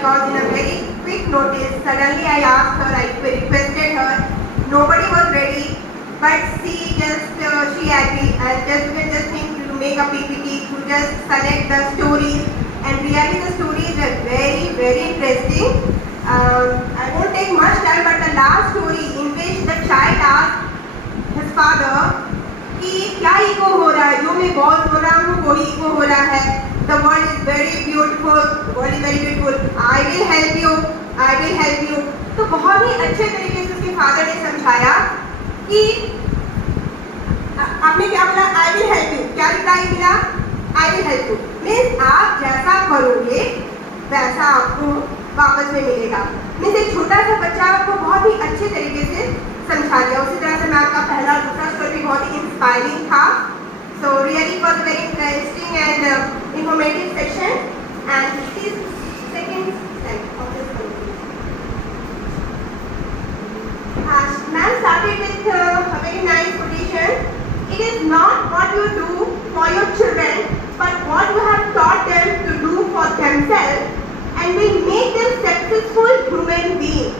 because in a very quick notice, suddenly I asked her, I requested her. Nobody was ready, but she agreed. And we can just think to make a PPT to just select the stories, and really the stories are very, very interesting. I won't take much time, but the last story in which the child asked his father कि क्या ego हो रहा है, जो मैं बहुत हो रहा हूँ वही ईगो हो रहा है. The world is very beautiful, the world is very beautiful. I will help you, I will help you. तो बहुत ही अच्छे तरीके से उसके फादर ने समझाया कि आपने क्या बोला, I will help you. क्या रिप्लाई मिला, I will help you. Means आप जैसा करोगे वैसा आपको वापस में मिलेगा. मीन्स एक छोटा सा बच्चा आपको बहुत ही अच्छे तरीके से समझा दिया. उसी तरह से मैं आपका पहला दूसरा स्टोरी बहुत ही इंस्पायरिंग था. So really was very interesting and informative session. And second ma'am started with a very nice quotation. It is not what you do for your children, but what you have taught them to do for themselves, and will make them successful human beings.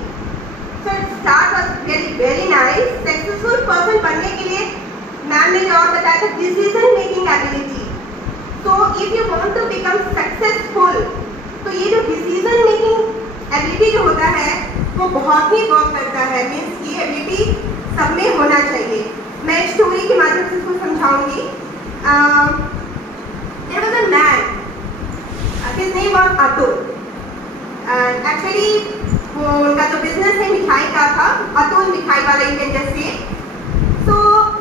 So start was really very nice. Successful person बनने के लिए ma'am ने और बताया था decision making ability. So if you want to become successful, तो ये जो decision making ability जो होता है वो बहुत ही वर्क करता है. मीन्स ये एबिलिटी सब में होना चाहिए. मैं एक स्टोरी के माध्यम से इसको समझाऊंगी. There was a man. His name was Atul. Actually वो उनका जो बिजनेस है मिठाई का था, अतुल मिठाई वाला you can just say. So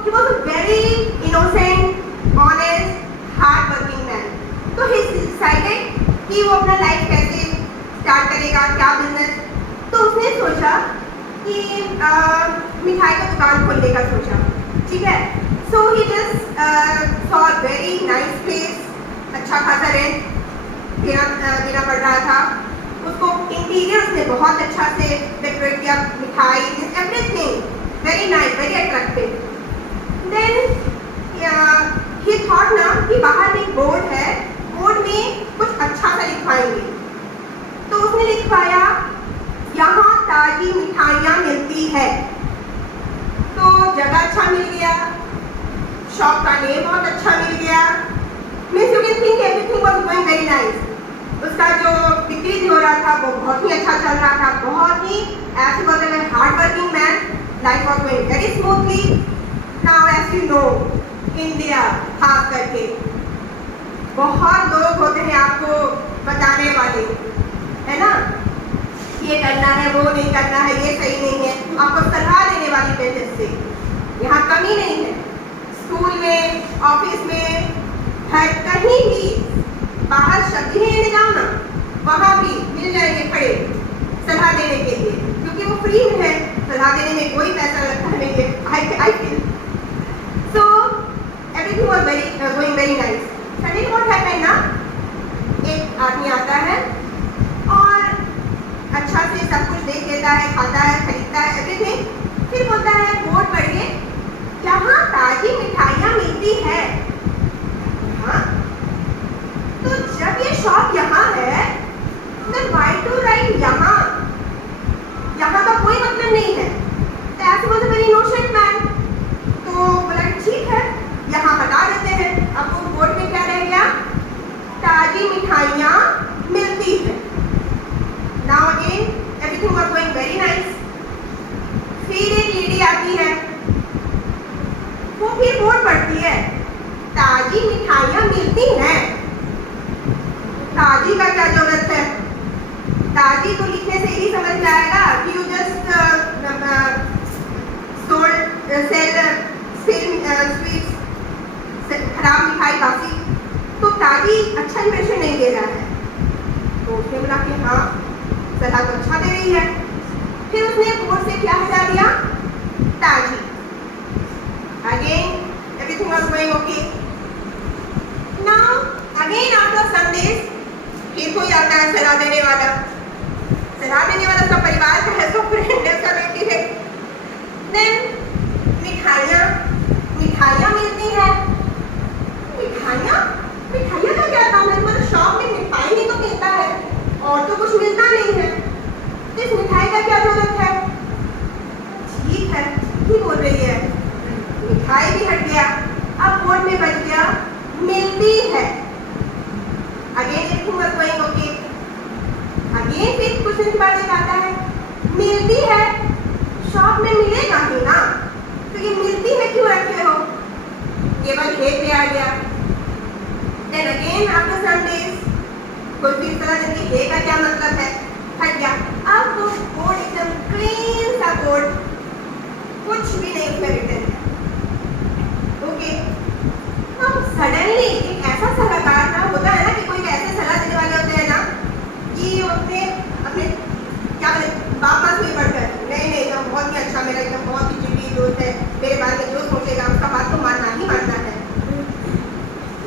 he was a very innocent, honest, hard working man. तो ही डिसाइडेड कि वो अपना लाइफ कैसे स्टार्ट करेगा, क्या बिजनेस. तो उसने सोचा कि मिठाई का दुकान खोलने का सोचा. ठीक है. So he just saw very nice place. अच्छा खासा रेंट देना पड़ रहा था उसको. इंटीरियर उसने बहुत अच्छा से डेकोरेट किया. मिठाई everything very nice, very attractive. Then he thought ना कि बाहर में एक बोर्ड है, बोर्ड में कुछ अच्छा सा लिखवाएंगे. तो उसने लिखवाया यहाँ ताजी मिठाइयाँ मिलती है. तो जगह अच्छा मिल गया, शॉप का नेम बहुत अच्छा मिल गया. Means you can think everything was going very nice. उसका जो बिक्री हो रहा था वो बहुत ही अच्छा चल रहा था. बहुत ही ऐसे बोलते हैं hard working man. Life was going very smoothly. Now as you know India खास करके बहुत लोग होते हैं आपको बताने वाले, है ना, ये करना है, वो नहीं करना है, ये सही नहीं है, आपको सलाह देने वाली पेरेंट्स से. यहाँ कमी नहीं है. स्कूल में, ऑफिस में, हर कहीं भी बाहर शब्द ही लेने जाओ ना, वहाँ भी मिल जाएंगे खड़े सलाह देने के लिए, क्योंकि वो फ्री है. सलाह देने में कोई पैसा लगता नहीं है. I feel so everything was going very nice. Suddenly what happened ना, एक आदमी आता है और अच्छा से सब कुछ देख लेता है, खाता है, खरीदता है एवरीथिंग. फिर बोलता है बोर्ड पढ़िए जहाँ ताजी मिठाइयाँ मिलती है. हाँ, तो जब ये शॉप यहाँ है तो वाई टू राइट यहाँ, यहाँ का कोई मतलब नहीं है. तो ऐसे बोलते वेरी इनोसेंट मैन. तो बोला ठीक है यहाँ बता देते हैं. अब वो बोर्ड में क्या रह गया, ताजी मिठाइयाँ मिलती है. Now again everything was going very nice. फिर एक लेडी आती है, वो फिर बोर्ड पढ़ती है ताजी मिठाइयाँ मिलती हैं. ताजी का क्या जरूरत है. ताजी तो लिखने से ही समझ में आएगा कि यू जस्ट स्वीट्स, खराब मिठाई बासी. तो ताजी अच्छा इंप्रेशन नहीं दे रहा है. तो उसने बोला कि हाँ सलाह तो अच्छा दे रही है. फिर उसने बोर्ड से क्या हटा दिया, ताजी. Again everything was going okay. Now again after some days फिर कोई आता है सलाह देने वाला. सलाह देने वाला सब परिवार का है, सब फ्रेंड है, सब रिलेटिव है. देन मिठाइयाँ मिलती हैं. मिठाइयाँ का क्या काम है. मतलब शॉप में मिठाई ही तो मिलता है और तो कुछ मिलता नहीं है, तो इस मिठाई का क्या जरूरत है? ठीक है, ठीक बोल रही है, मिठाई भी हट गया, अब बोर्ड में बच गया मिलती है। अगेन लिखूंगा गोइंग ओके, अगेन फिर कुछ दिन बाद एक आता है मिलती है, शॉप में मिलेगा ही ना, तो ये मिलती है क्यों रखे हो? केवल हे पे आ गया। Then again after some days कोई भी तरह से हे का क्या मतलब है, हट गया। अब वो बोर्ड एकदम क्लीन सा बोर्ड, कुछ भी नहीं उसमें रिटर्न है। ओके, अब सडनली एक ऐसा सलाहकार ना होता है ना कि कोई ऐसे सलाह देने वाले होते हैं ना कि उसने अपने क्या बोले बाप माँ से बढ़कर नहीं नहीं एकदम बहुत ही अच्छा, मेरा एकदम बहुत ही जिगरी दोस्त है, मेरे बारे में जो सोचेगा उसका बात तो मानना ही मानना है।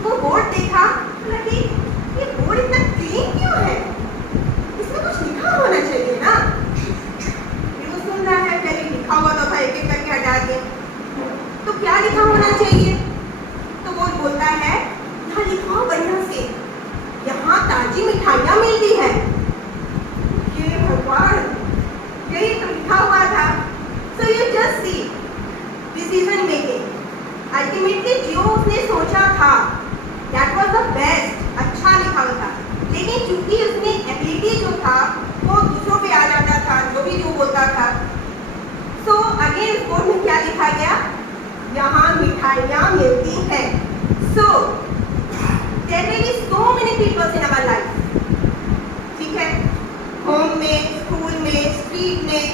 वो बोर्ड देखा कि ये बोर्ड इतना क्लीन क्यों है, इसमें कुछ लिखा होना चाहिए ना। वो सुन रहा है, पहले लिखा हुआ तो था, एक एक करके हटा दिए, तो क्या लिखा होना चाहिए? तो वो बोलता है यहाँ लिखा हो बढ़िया से, यहाँ ताजी मिठाइयाँ मिलती है। ये भगवान, यही तो लिखा हुआ था। So you just see decision making. Ultimately जो उसने सोचा था that was the best, अच्छा लिखा हुआ था, लेकिन चूंकि उसमें एबिलिटी जो था वो दूसरों पे आ जाता था, जो भी जो बोलता था। So again बोर्ड में क्या लिखा गया? यहाँ मिठाइयाँ मिलती हैं। So there may be so many people in our life, ठीक है, होम में, स्कूल में, स्ट्रीट में,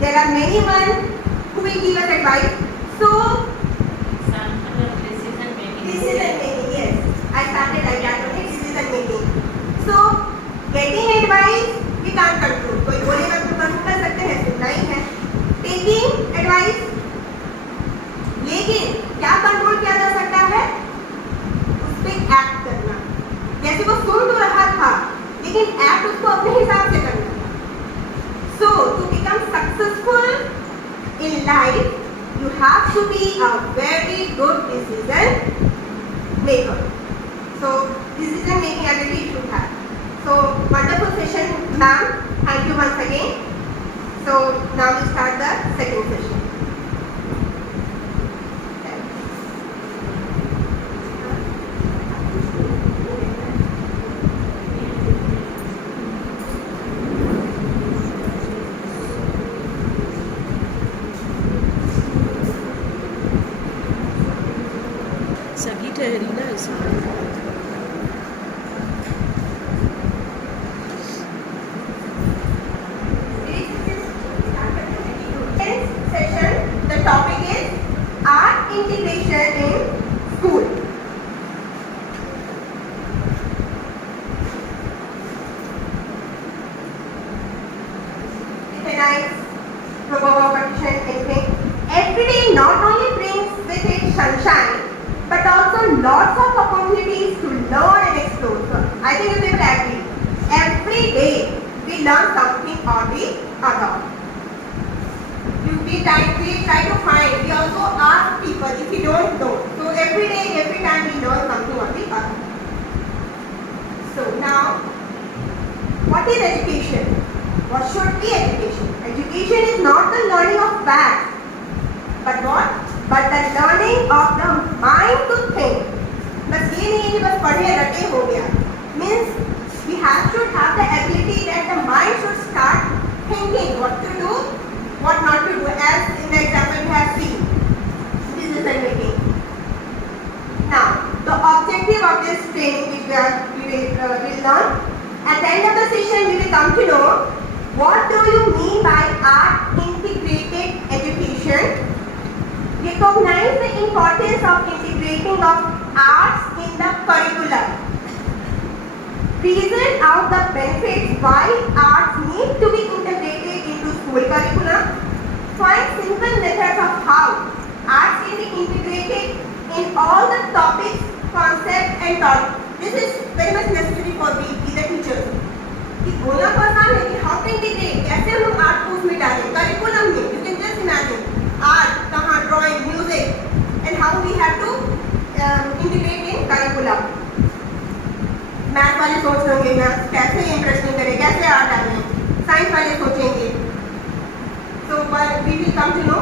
there are many one who will give us advice. So decision making, yes, I started like that, okay, decision making. So getting advice we can't control, कोई बोलेगा तो control कर सकते हैं, सुनना ही है। Taking advice, लेकिन क्या कंट्रोल किया जा सकता है? उस पे एक्ट करना, जैसे वो सुन तो रहा था लेकिन एक्ट उसको अपने हिसाब से करना। So to become successful in life, you have to be a very good decision maker. So decision making ability you should have. So wonderful session, ma'am. Thank you once again. So now we start the second session. सभी ठहरी ना इसमें। Session, the topic is art integration in school. It's a nice provocation thinking. Every day not only brings with it sunshine, but also lots of opportunities to learn and explore. So I think you will agree. Every day we learn something or the other. We try to find. We also ask people if we don't know. So every day, every time we learn something or the other. So now, what is education? What should be education? Education is not the learning of facts, but what? But the learning of the mind to think. बस ये नहीं है कि बस पढ़े रटे हो गया. Means we should have the ability that the mind should start thinking what to do, what not to do. As in the example we have seen, decision making. Now the objective of this training which we will learn. At the end of the session we will come to know what do you mean by art integrated education. Recognize the importance of integrating of arts in the curriculum. Reason out the benefits why arts need to be integrated into school curriculum. Find simple methods of how arts can be integrated in all the topics, concepts and taught. This is very much necessary for the teachers. कि बोलना तो आसान है कि how to integrate, कैसे हम लोग art को उसमें डालें curriculum में. You can just imagine art, कहाँ drawing, music, and how we have to integrate in curriculum. Math वाले सोच होंगे मैथ कैसे इंटरेस्टिंग करें, कैसे आर्ट डालें, साइंस वाले सोचेंगे. So but we will come to know,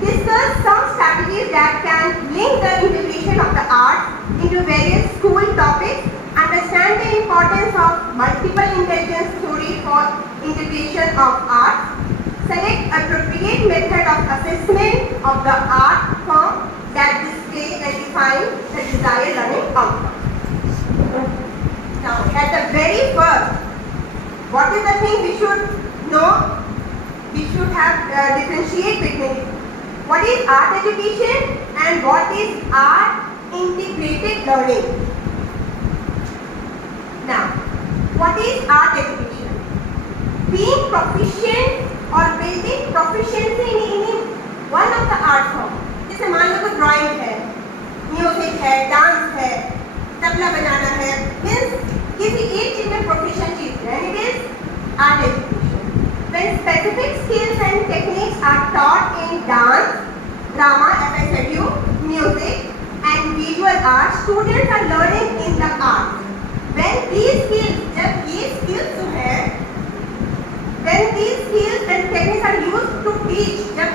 discuss some strategies that can link the integration of the arts into various school topics, understand the importance of multiple intelligence theory for integration of arts, select appropriate method of assessment of the art form that display and define the desired learning outcome. Now, at the very first, what is the thing we should know? We should have differentiate between what is art education and what is art integrated learning. Now, what is art education? Being proficient or building proficiency in one of the art form. जैसे मान लो कोई drawing है, music है, dance है, तबला बजाना है, means किसी एक चीज में प्रोफिशिएंसी है, it is art education. When specific skills and techniques are taught in dance, drama, as I said you, music and visual art, students are learning in the art. When these skills, जब ये skills जो है, when these skills and techniques are used to teach, जब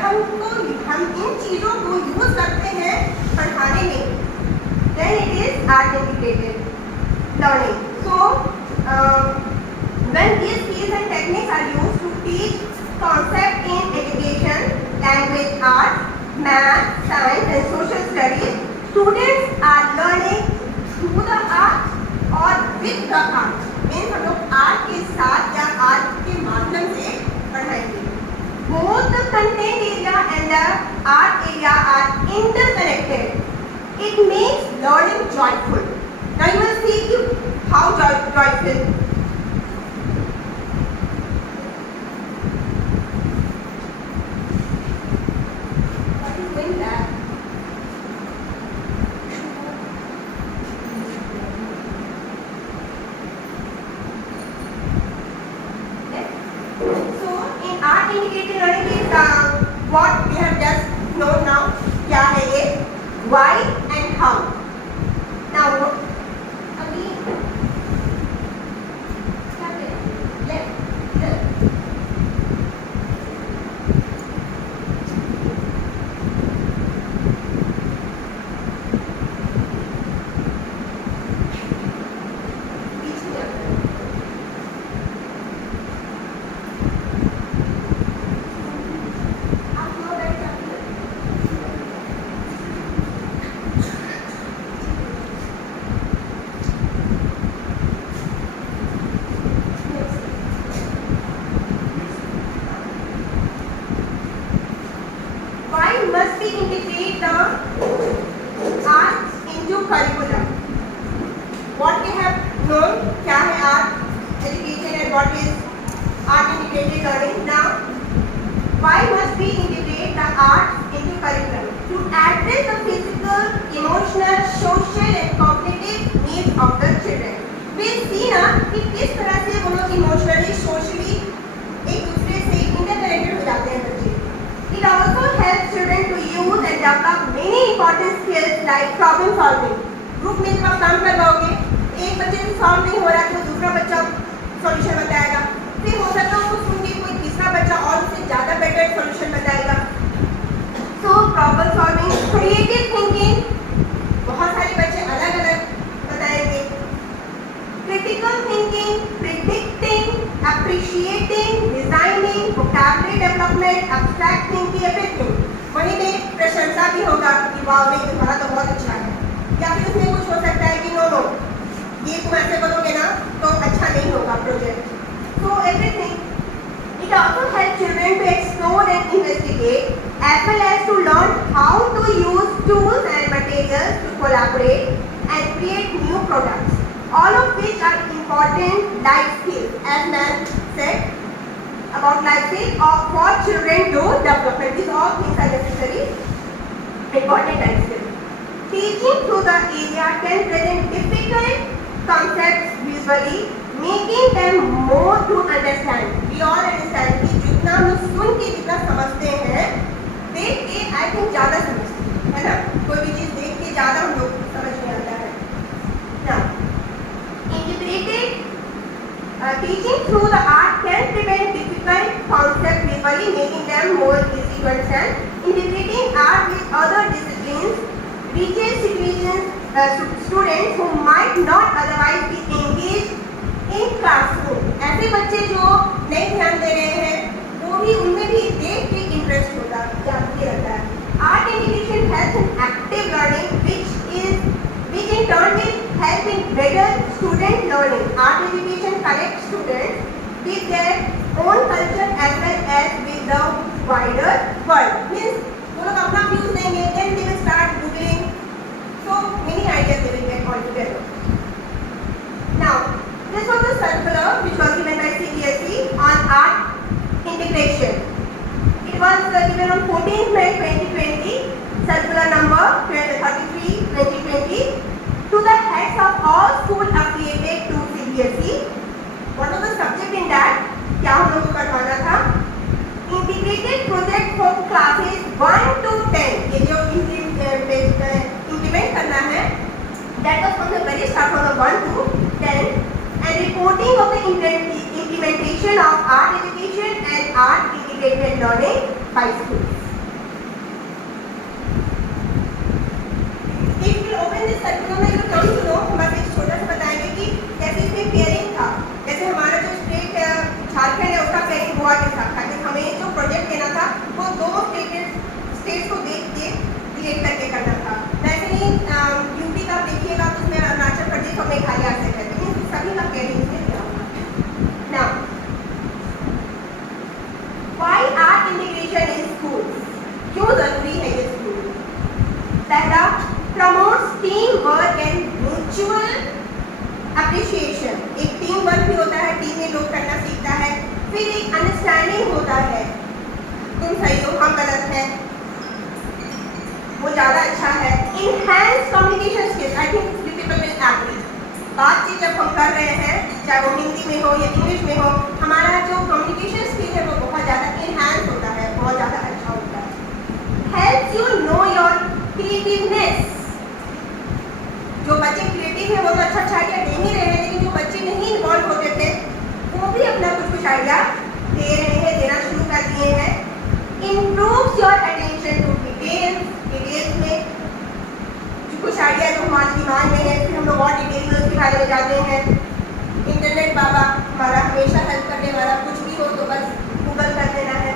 हम इन चीजों को use करते हैं पढ़ाने में, then it is art integrated learning. So when these skills and techniques are used to teach concept in education, language arts, math, science and social studies, students are learning through the art or with the art. Means हम लोग art के साथ या art के माध्यम से पढ़ाएंगे. Both the content area and the art area are interconnected. It makes learning joyful. Now you will see how joyful. Integrated learning is what we have just known now. क्या है ये? Why and how. Now अभी क्या करें? Left. Must we integrate the arts into curriculum? What we have known, क्या है art education and what is art integrated learning? Now, why must we integrate the arts into curriculum? To address the physical, emotional, social and cognitive needs of the children. We see ना कि किस तरह से वो लोग emotionally, socially एक दूसरे से interconnected हो जाते हैं बच्चे. It also helps children to use and develop many important skills like problem solving. Group में जब आप काम कर रहोगे, एक बच्चे से सॉल्व नहीं हो रहा है तो दूसरा बच्चा सॉल्यूशन बताएगा. फिर हो सकता है उसको सुन के कोई तीसरा बच्चा और उससे ज़्यादा बेटर सॉल्यूशन बताएगा. So problem solving, creative thinking, बहुत सारे बच्चे अलग अलग बताएंगे. Critical thinking, predicting, appreciating, designing, vocabulary development, abstract thinking, everything. वहीं में प्रशंसा भी होगा कि वाह नहीं तुम्हारा तो बहुत अच्छा है. या फिर उसमें कुछ हो सकता है कि नो ये तुम ऐसे करोगे ना तो अच्छा नहीं होगा project. So everything. It also helps children to explore and investigate as well as to learn how to use tools and materials to collaborate and create new products. All of which are important life skills, as man said about life skills for children to develop. These all things are necessary, important life skills. Teaching through the area can present difficult concepts visually, making them more to understand. We all understand कि जितना हम लोग सुन के जितना समझते हैं, देख के I think ज़्यादा समझते हैं, है ना? कोई भी चीज़ देख के ज़्यादा हम लोग समझ में आता है. Now, teaching through the art can prevent difficult concepts visually, making them more easy to understand. Integrating art with other disciplines reaches students who might not otherwise be engaged in classroom. ऐसे बच्चे जो नहीं ध्यान दे रहे हैं, वो भी उनमें भी देख के इंटरेस्ट होता जाती रहता है. Art integration helps in active learning, which in turn will help in better student learning. Art education connects students with their own culture as well as with the wider world. Means वो लोग अपना views देंगे, then they will start googling, so many ideas they will get all together. Now, this was the circular which was given by CBSE on art integration. It was given on 14th May 2020, circular number 33/2020, to the heads of all schools affiliated to CBSE. What was the subject in that? क्या हम लोगों को करवाना था? Integrated project for classes 1 to 10. ये जो implement करना है, that was from the very start from the 1 to 10, and reporting of the implementation of art education and art integrated learning by schools. If we open this circular में you come to know, हम बस एक छोटा सा बताएंगे कि कैसे इसमें पेयरिंग था. जैसे हमारा जो स्टेट झारखंड है उसका पेयरिंग गोवा के साथ था, कि हमें जो प्रोजेक्ट देना था वो दो स्टेट्स को देख के क्रिएट करके करना था. वैसे ही यूपी का देखिएगा तो उसमें अरुणाचल प्रदेश और मेघालय से है, लेकिन सभी का पेयरिंग से किया हुआ. Now, why art integration in schools? क्यों जरूरी है ये स्कूल? पहला, promotes teamwork and mutual appreciation. एक टीम वर्क भी होता है, टीम में लोग करना सीखता है. फिर एक अंडरस्टैंडिंग होता है, तुम सही हो, हम गलत हैं, वो ज़्यादा अच्छा है. Enhance communication skills. I think you people will agree. बातचीत जब हम कर रहे हैं, चाहे वो हिंदी में हो या इंग्लिश में हो, हमारा जो कम्युनिकेशन स्किल है वो बहुत ज़्यादा इनहैंस होता है, बहुत ज़्यादा अच्छा होता है. Helps you know your creativeness. जो बच्चे क्रिएटिव है वो तो अच्छा आइडिया दे ही रहे हैं, लेकिन जो बच्चे नहीं इन्वॉल्व होते थे वो भी अपना कुछ आइडिया दे रहे हैं, देना शुरू कर दिए हैं. Improves your attention to details में कुछ आइडिया जो हमारे दिमाग में है, फिर हम लोग और डिटेल में उसके बारे में जाते हैं. इंटरनेट बाबा हमारा हमेशा हेल्प करने वाला, कुछ भी हो तो बस गूगल कर देना है.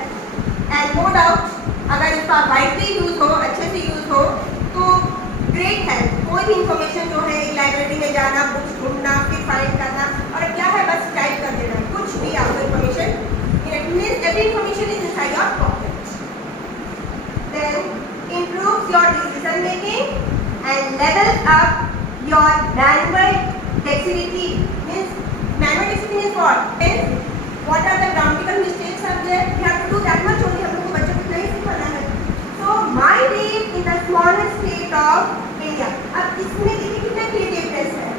एंड नो डाउट अगर इसका वाइडली यूज़ हो, अच्छे से यूज़ हो तो ग्रेट है. कोई भी इंफॉर्मेशन जो है, एक लाइब्रेरी में जाना, बुक्स ढूंढना, फिर फाइंड करना, और क्या है बस टाइप कर देना, कुछ भी आपको information, it means every information is inside your pocket. Then improves your decision making and levels up your manual dexterity. Means manual dexterity is what? Means what are the grammatical mistakes are there? We have to do that much only. हम लोग को बच्चों को नहीं सिखाना है. So my live in the smallest state of India. अब इसमें देखिए कितना क्रिएटिवनेस है.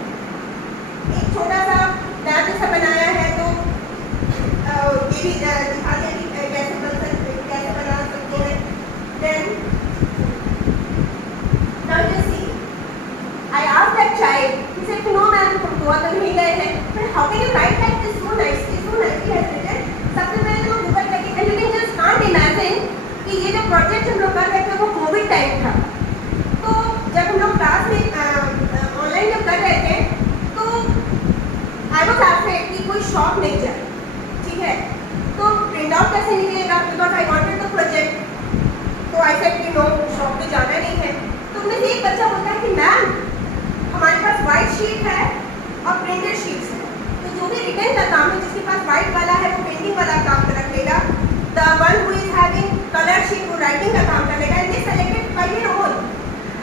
एक छोटा सा मैप जैसा बनाया है तो ये भी दिखा दिया कि कैसे बना सकते हैं. Then now you see, I asked that child. He said, "No, ma'am, हम गोवा तो नहीं गए हैं. But how can you write like this so nicely? So nicely has written." सबसे पहले तो गूगल करके, and you can just can't imagine कि ये जो प्रोजेक्ट हम लोग कर रहे थे वो कोविड टाइम था. तो जब हम लोग क्लास में ऑनलाइन जब कर रहे थे तो I was afraid कि कोई शॉप नहीं जाए, ठीक है. तो प्रिंट आउट कैसे निकलेगा? Because I wanted the project. तो I said कि no, शॉप पे जाना नहीं है. तो उनमें से एक बच्चा बोलता है कि मैम हमारे पास वाइट शीट है और प्रिंटेड शीट्स है, तो जो भी रिटर्न का काम है, जिसके पास वाइट वाला है वो पेंटिंग वाला काम कर लेगा. The one who is having colour sheet वो राइटिंग का काम कर लेगा. And they selected bye their own.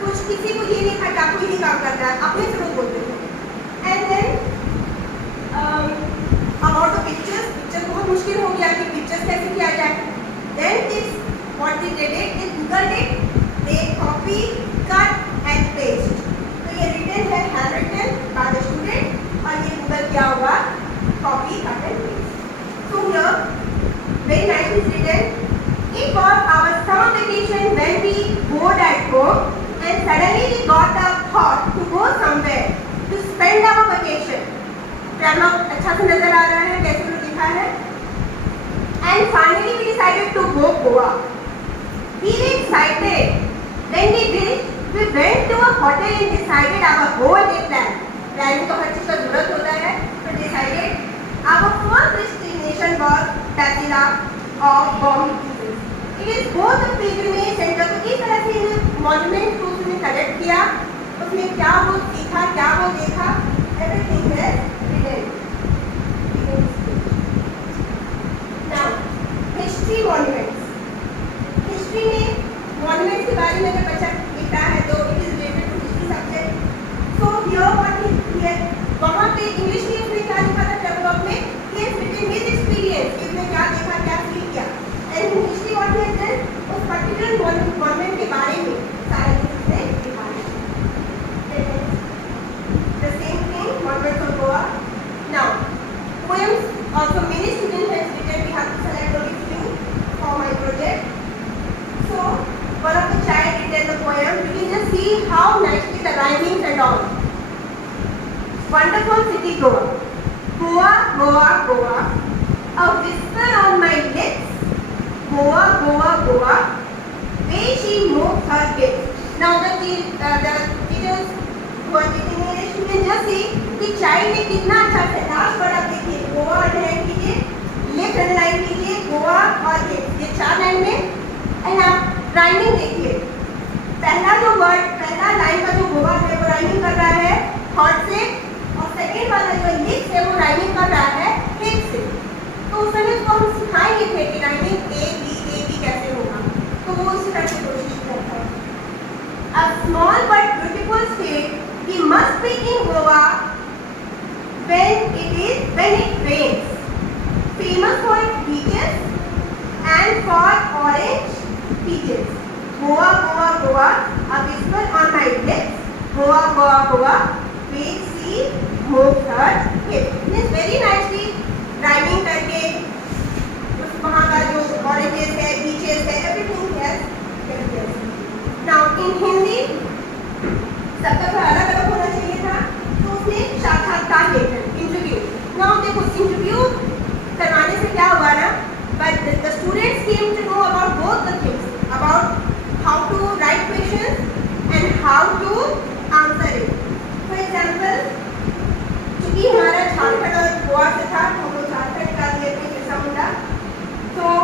कुछ किसी को ये नहीं था कि आपको यही काम करना है, अपने से लोग बोलते थे. And then about the pictures बहुत मुश्किल हो गया कि पिक्चर्स कैसे किया जाए. Then this what they did it, they googled it, they copy, cut and paste. तो ये written है, handwritten by the student, और ये गूगल किया हुआ copy, cut and paste. So here very nicely written. It was our summer vacation when we bored at home and suddenly we got the thought to go somewhere to spend our vacation. फिर हम लोग अच्छा से नजर आ रहा है, कैसे उन्होंने लिखा है। And finally we decided to go Goa. We were excited. When we reached, we went to a hotel and decided our whole day plan. Planning तो हर चीज का जरूरत होता है, तो decided our first destination was Tatira of Bombay. It is both a pilgrimage center. तो इस तरह से monument को उसने कलेक्ट किया, उसने क्या वो सीखा, क्या वो देखा, everything is written. Now, history monuments. History में मॉन्यूमेंट के बारे में अगर बच्चा लिखता है तो it is related to history subject. So here what he वहाँ पे इंग्लिश में इसने क्या लिखा था डेवलप में, he has written his experience, इसने क्या देखा, क्या फील किया। And in history what he has done, उस पर्टिकुलर मॉन्यूमेंट के बारे में सारा कुछ उसने लिखा है। The same thing monument of Goa. Now poems also many students has written, we have to select only few for my project. So, one of the child written the poem. You can just see how nicely the rhyming and all. Wonderful city Goa, Goa, Goa, Goa. A whisper on my lips. Goa, Goa, Goa. Way she moves her hips. Now the teachers who are teaching English, you can just see कि child ने कितना अच्छा से last word आप देखिए, Goa underline कीजिए, left underline कीजिए, गोवा और ये चार लाइन में। एंड आप राइमिंग देखिए, पहला जो वर्ड, पहला लाइन का जो गोवा है वो राइमिंग कर रहा है हॉट से, और सेकेंड वाला जो लिप्स है वो राइमिंग कर रहा है हिप से। तो उस समय उसको हम सिखाएंगे थे कि राइमिंग ए बी कैसे होगा, तो वो उसी तरह की कोशिश करता है। A small but beautiful state, we must be in Goa when it rains. Famous for its beaches and for orange peaches. Goa, Goa, Goa, a whisper on my lips. Goa, Goa, Goa, we see moves her hips. This very nicely rhyming करके उस वहाँ का जो oranges है, beaches है, everything has yes. Now in Hindi सबका तो अलग अलग होना चाहिए था, तो उसने साक्षात्कार लेकर इंटरव्यू। Now देखो इंटरव्यू करवाने से क्या हुआ ना, but the students came to know about both the things, about how to write questions and how to answer it. For example, क्योंकि हमारा झारखंड और गोवा से था, हम लोग झारखंड का दिए थे बिरसा मुंडा, तो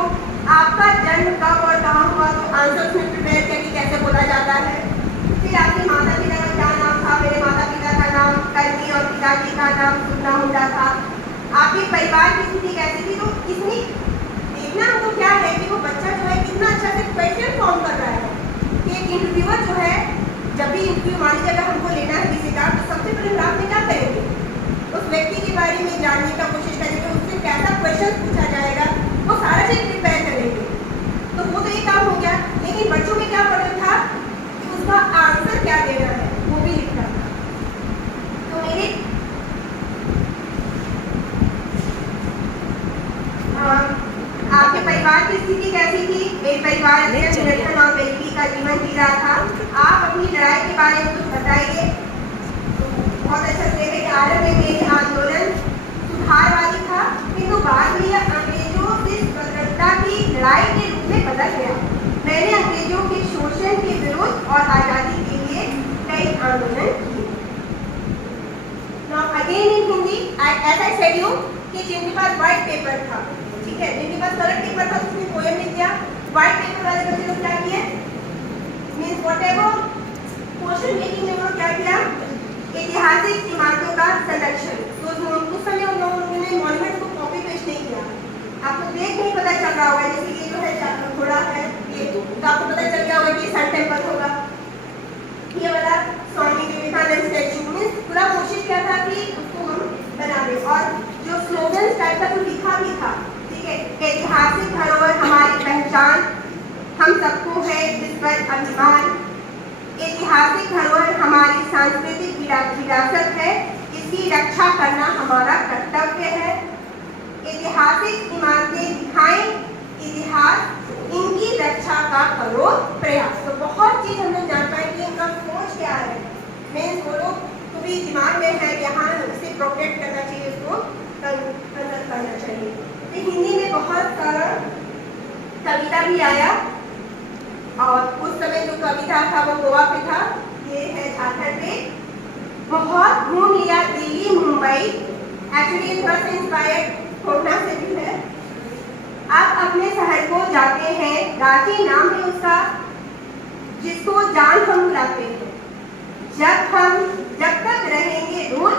आपका जन्म कब और कहाँ हुआ, तो आंसर में प्रिपेयर करके कैसे बोला जाता है। फिर आपके माता पिता का क्या नाम था, मेरे माता पिता का नाम करनी और पिताजी का नाम सुन्ना मुंडा था। आपके परिवार की स्थिति कैसी थी, तो इसमें देखना हमको क्या है कि वो बच्चा जो है कितना अच्छा से क्वेश्चन फॉर्म कर रहा है। कि एक इंटरव्यूअर जो है, जब भी इंटरव्यू मान लीजिए अगर हमको लेना है किसी का, तो सबसे पहले रात में क्या करेंगे, उस व्यक्ति के बारे में जानने का कोशिश करेंगे, उससे कैसा क्वेश्चन पूछा जाएगा, वो सारा चीज प्रिपेयर करेंगे। तो वो तो एक काम हो गया, लेकिन बच्चों में क्या पढ़ा था कि उसका आंसर क्या देना है, वो भी लिखना था। तो मेरे आपके परिवार की स्थिति कैसी थी? मेरे परिवार मिलिटन और गरीबी का जीवन जी रहा था। आप अपनी लड़ाई के बारे में कुछ बताइए। बहुत अच्छा से कि आरंभ में मेरे आंदोलन सुधारवादी था, किंतु बाद में यह अंग्रेजों से स्वतंत्रता की लड़ाई के रूप में बदल गया। मैंने अंग्रेजों के शोषण के विरुद्ध और आज़ादी के लिए कई आंदोलन किए। Now again in Hindi, as I said you, कि जिनके पास व्हाइट पेपर था, ठीक है, जिनके पास कलर पेपर था उसने पोएम लिख दिया। व्हाइट पेपर वाले बच्चे लोग क्या किए, मीन्स व्हाटएवर क्वेश्चन मेकिंग में उन्होंने क्या किया, ऐतिहासिक इमारतों का संरक्षण। तो उस समय उन लोगों ने मॉन्यूमेंट को कॉपी पेस्ट नहीं किया। आपको देख नहीं पता चल रहा होगा, जैसे ये जो है थोड़ा है ये, तो आपको पता चल गया होगा कि सन टेम्पल होगा। ये वाला स्वामी विवेकानंद स्टैचू, मीन्स पूरा कोशिश क्या था कि उसको हम बना दें। और जो स्लोगन टाइप का जो लिखा भी था, ठीक है, ऐतिहासिक धरोहर हमारी पहचान, हम सबको है जिस पर अभिमान, ऐतिहासिक धरोहर हमारी सांस्कृतिक विरासत है, इसकी रक्षा करना हमारा कर्तव्य है। ऐतिहासिक इमारतें दिखाएं इतिहास, इनकी रक्षा का करो प्रयास। तो बहुत चीज हम लोग जान पाए कि इनका सोच क्या है। मीन्स वो लोग तो भी दिमाग में है कि हाँ इसे प्रोटेक्ट करना चाहिए, इसको आना चाहिए। तो हिंदी में बहुत सारा कविता भी आया और उस समय जो कविता था वो गोवा पे था, ये है झारखंड में। बहुत घूम लिया दिल्ली मुंबई, एक्चुअली थोड़ा सा इंस्पायर्ड कोटा से भी है। आप अपने शहर को जाते हैं, रांची नाम है उसका, जिसको जान हम बुलाते हैं। जब तक रहेंगे दूर,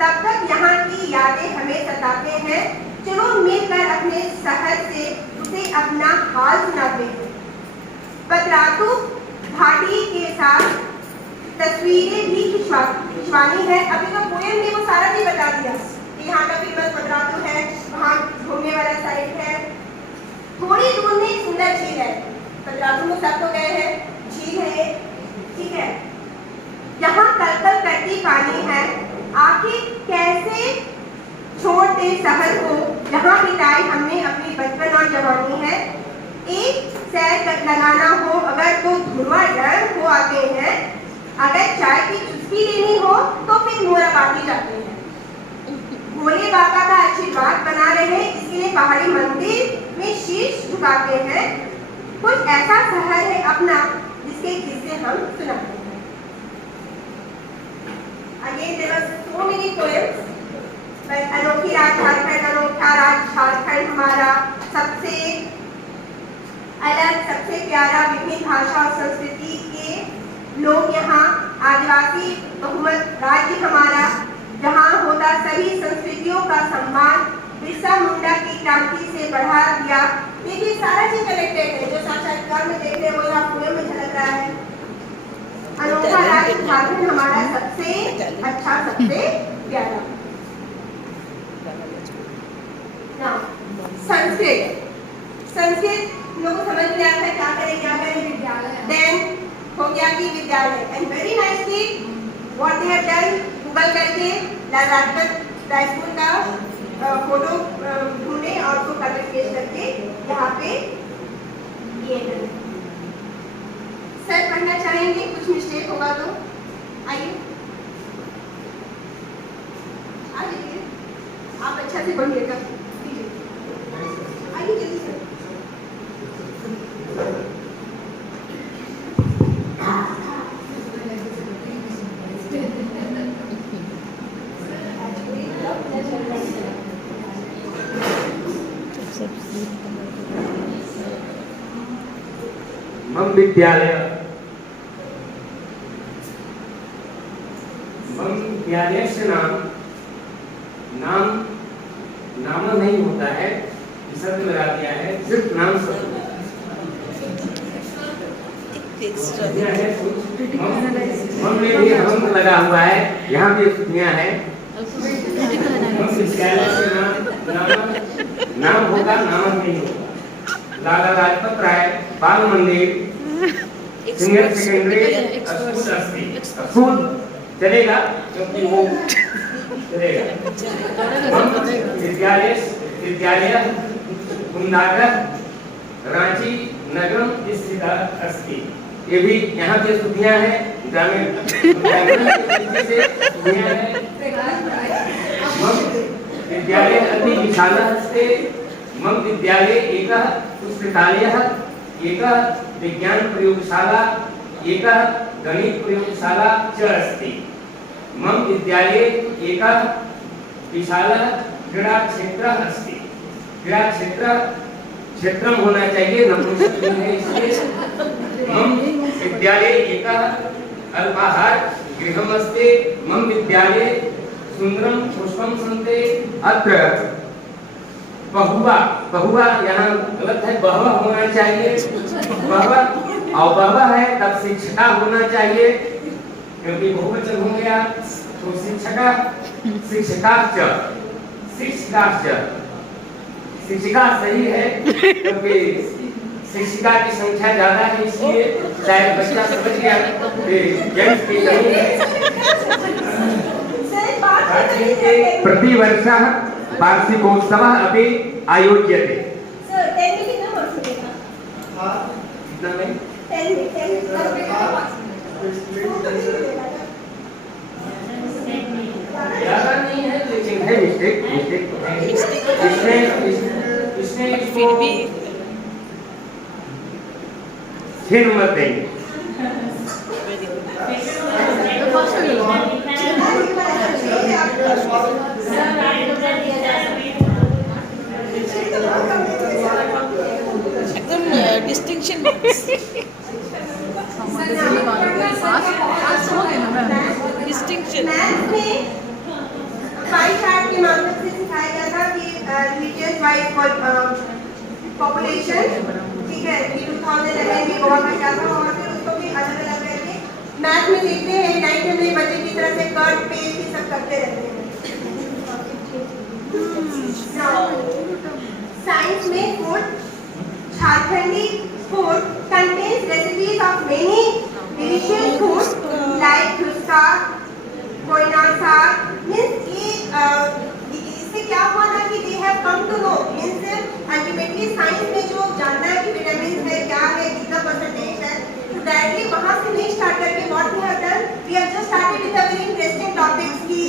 तब तक यहाँ की यादें हमें सताते हैं। चलो मिलकर अपने शहर से उसे अपना हाल सुनाते हैं। पतरातू घाटी के साथ तस्वीरें भी खिंचवानी है। अभी तो पोएम ने वो सारा चीज बता दिया कि यहाँ का फेमस पतरातू है, वहाँ घूमने वाला साइट है। थोड़ी दूर में एक सुंदर झील है, पतरातू में सब तो गए हैं, झील है, ठीक है। यहाँ कलकल करती पानी है, आखिर कैसे छोड़ दे शहर को, जहाँ बिताई हमने अपनी बचपन और जवानी है। एक सैर लगाना हो अगर तो धुरवा रंग को आते हैं, अगर चाय की चुस्की लेनी हो तो फिर मोराबादी जाते हैं। भोले बाबा का आशीर्वाद बना रहे, इसलिए पहाड़ी मंदिर में शीश झुकाते हैं। कुछ ऐसा शहर है अपना जिसके किस्से हम सुनाते हैं। Again, there were so many poems, but अनोखी राज झारखंड, अनोखा राज झारखंड हमारा सबसे अलग, सबसे प्यारा, विभिन्न भाषा और संस्कृति के लोग यहाँ, आदिवासी बहुमत राज्य हमारा, जहाँ होता सभी संस्कृतियों का सम्मान, बिरसा मुंडा की क्रांति से बढ़ा दिया। देखिए सारा चीज कनेक्टेड है, जो साक्षात्कार में देख रहे हैं वो यहाँ पोएम में झलक रहा है। अनोखा राज्य झारखंड हमारा सबसे अच्छा, सबसे प्यारा। संस्कृत लोगों को समझ में आता है क्या करें विद्यालय, देन हो गया कि विद्यालय। And very nicely what they have done, Google करके लाजपत राय स्कूल का फोटो ढूंढे और उसको कलर पेस्ट करके यहाँ पे ये करें। सर पढ़ना चाहेंगे, कुछ मिस्टेक होगा तो आइए आप अच्छा से पढ़िएगा। आइए जल्दी सर। मम विद्यालय, मम विद्यालय से नाम नहीं होता है, शब्द लगा दिया है, सिर्फ नाम शब्द मम में भी हम लगा हुआ है, यहाँ भी स्थितियाँ है। मम विद्यालय से नाम होगा, नाम नहीं होगा। लाला लाजपत राय बाल मंदिर सीनियर सेकेंडरी स्कूल चलेगा, क्योंकि वो चलेगा। विद्यालय कुंदागर रांची नगरम स्थित अस्ति। ये भी यहाँ की स्तुतियाँ हैं, ग्रामीण से स्तुतियाँ हैं। विद्यालय अति विशालः अस्ति। मम विद्यालये एकः पुस्तकालयः, एकः विज्ञान प्रयोगशाला, एकः गणित प्रयोगशाला च अस्ति। मम विद्यालये एकः विशालः क्रीडा क्षेत्रः अस्ति। क्रीडा क्षेत्रम होना चाहिए, नपुंसक है इसलिए। मम विद्यालये एकः अल्पाहार गृहम् अस्ति। मम विद्यालये सुंदरम पुष्पम सन्ते। अत्र बहुवा यहाँ गलत है, बहवा होना चाहिए। बहवा है तब शिक्षिका होना चाहिए, क्योंकि बहुवचन हो गया तो शिक्षिका सही है, क्योंकि शिक्षिका की संख्या ज्यादा है, इसलिए शायद बच्चा समझ गया जेंट्स की नहीं है। प्रतिवर्षः वार्षिकोत्सवः अपि आयोज्यते। कितना में? ज्यादा नहीं है, लेकिन है। एक मिस्टेक इसने फिर भी 6 नंबर देंगे। एकदम डिस्टिंक्शन डिस्टिंक्शन मैथ्स में पाई चार्ट के माध्यम से सिखाया गया था कि रिलीजियस वाइज पॉपुलेशन, ठीक है, ये 2011 में गोवा में क्या था और फिर उसको भी अलग अलग करके मैथ में देखते हैं 9th में बच्चे की तरह से कट पेज ये सब करते रहते हैं। साइंस में food, Jharkhandi food contains recipes of many delicious foods like dhuska, Koyna साग। मीन्स ये इससे क्या हुआ ना कि they have come to know, means ultimately science में जो जानना है कि विटामिन है क्या है कितना परसेंटेज है, तो डायरेक्टली वहाँ से नहीं स्टार्ट करके what we have done, we have just started with a very interesting topics की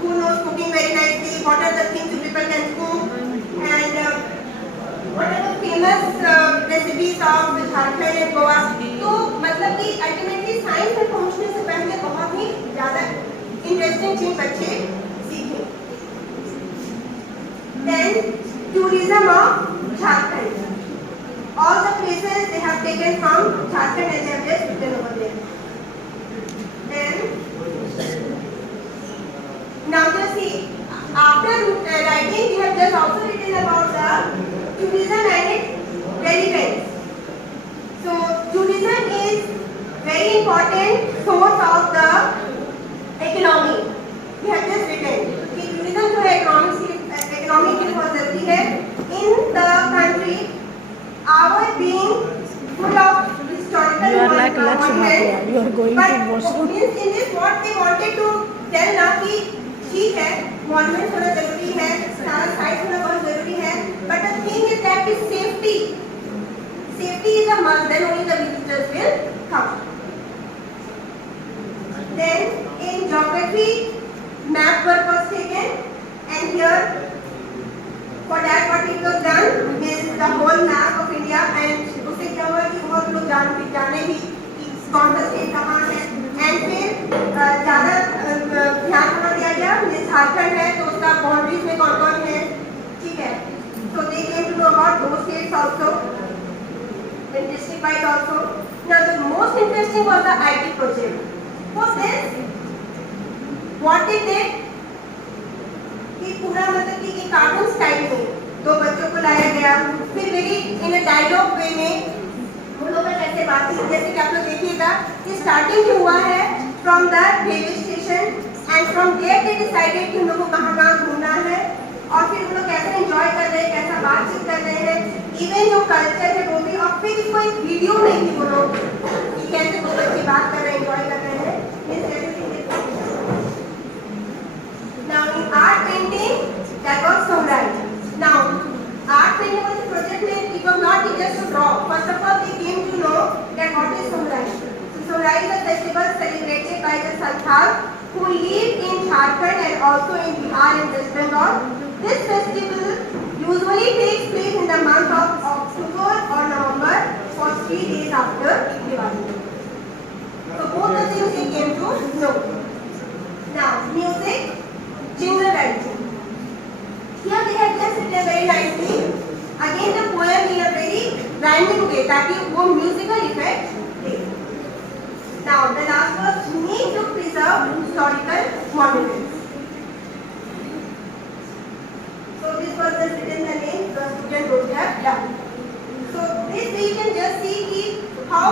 who knows cooking very nicely, what are the things people can cook and what are the famous recipes of Jharkhand and Goa। तो मतलब कि ultimately science में पहुंचने से पहले बहुत ही ज़्यादा इंटरेस्टिंग चीज बच्चे सीखें। Then tourism of Jharkhand, all the places they have taken from Jharkhand and they have just written over there। Then now just see, after writing we have just also written about the tourism and its relevance। So tourism is very important source of the economy। We have just written कि tourism जो है economy की बहुत जरूरी है। In the country, our being full of historical You are like Lakshmana, you are going to washroom। means in this what they wanted to tell ना कि ठीक है मॉन्यूमेंट होना जरूरी है, सारा साइट होना बहुत जरूरी है, but the thing is that is safety is a must, then only the visitors will come। Then in geography map work was taken and here for that what it was done is the whole map of India and उससे क्या हुआ कि बहुत लोग जाने भी कि कौन सा स्टेट कहाँ है and फिर ज़्यादा ध्यान कहाँ दिया गया, झारखंड है तो उसका बाउंड्रीज में कौन कौन है, ठीक है, so they came to know about those states also and district wise also। Now the most interesting was the IT project। For this what they did कि पूरा मतलब कि एक कार्टून स्टाइल में दो बच्चों को लाया गया, फिर वेरी इन अ डायलॉग वे में वो लोग कैसे बात की, जैसे कि आप लोग देखिएगा कि स्टार्टिंग जो हुआ है from the railway station and from there they decided कि उन लोगों को कहाँ घूमना है और फिर वो लोग कैसे एंजॉय कर रहे हैं, कैसा बातचीत कर रहे हैं, इवन जो कल्चर है वो भी, और फिर कोई वीडियो नहीं थी वो लोग कि कैसे वो बच्चे बात कर रहे हैं, एंजॉय कर रहे हैं। Now in art painting that was Samurai। Now art painting was a project where it was not just to draw, first of all they came to know that what is Samurai। So Samurai is a festival celebrated by the Santhal who live in Jharkhand and also in Bihar and West Bengal। This festival usually takes place in the month of October or November for 3 days after Diwali। So both the things they came to know। Now music, jingle writing, here they have just written very nicely again the poem in a very rhyming way ताकि वो musical effect they. Now the last was need to preserve historical monuments। So this was just written the name the student would have done। So this way you can just see how